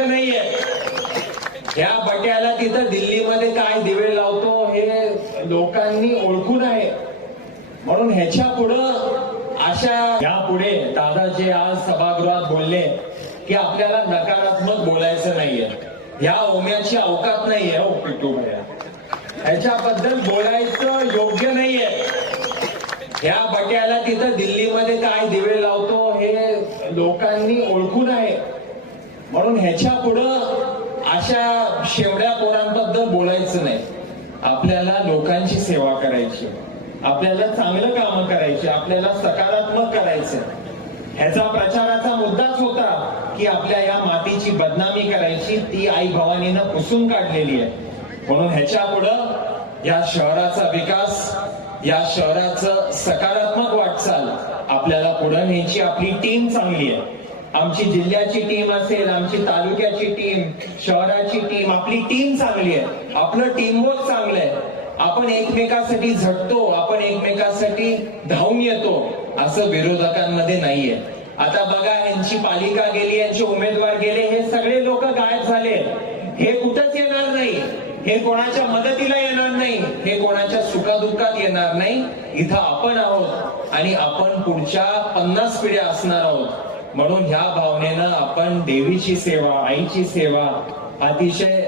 नाहीये. ह्या बट्याला तिथं दिल्लीमध्ये काय दिवे लावतो हे लोकांनी ओळखून आहे. म्हणून ह्याच्या पुढं अशा यापुढे दादाजी आज सभागृहात बोलले की आपल्याला नकारात्मक बोलायचं नाहीये. ह्या ओम्याची अवकात नाहीये. हो पिट्टू भैया, ह्याच्याबद्दल बोलायचं योग्य नाहीये. ह्या बट्याला तिथं दिल्लीमध्ये काय दिवे लावतो हे लोकांनी ओळखून आहे. म्हणून ह्याच्या पुढं अशा शेवड्या पोरांबद्दल बोलायचं नाही. आपल्याला लोकांची सेवा करायची, आपल्याला चांगलं काम करायची, आपल्याला सकारात्मक करायचं. ह्याचा प्रचाराचा मुद्दाच होता की आपल्या या मातीची बदनामी करायची, ती आई भवानीनं पुसून काढलेली आहे. म्हणून ह्याच्या पुढं या शहराचा विकास, या शहराचं सकारात्मक वाटचाल आपल्याला पुढे न्यायची. आपली टीम चांगली आहे. आमची जिल्ह्याची टीम असेल, आमची तालुक्याची टीम, शहराची टीम, आपली टीम चांगली आहे. आपलं टीमवर्क चांगलं आहे. आपण एकमेकांसाठी झटतो, आपण एकमेकांसाठी धावून येतो, असं विरोधकांमध्ये नाहीये. आता बघा, यांची पालिका गेली, यांचे उमेदवार गेले, हे सगळे लोक गायब झाले. हे कुठंच येणार नाही. हे कोणाच्या मदतीला येणार नाही. हे कोणाच्या सुखादुःखात येणार नाही. इथं आपण आहोत आणि आपण पुढच्या 50 पिढ्या असणार आहोत. म्हणून ह्या भावनेनं आपण देवीची सेवा, आईची सेवा अतिशय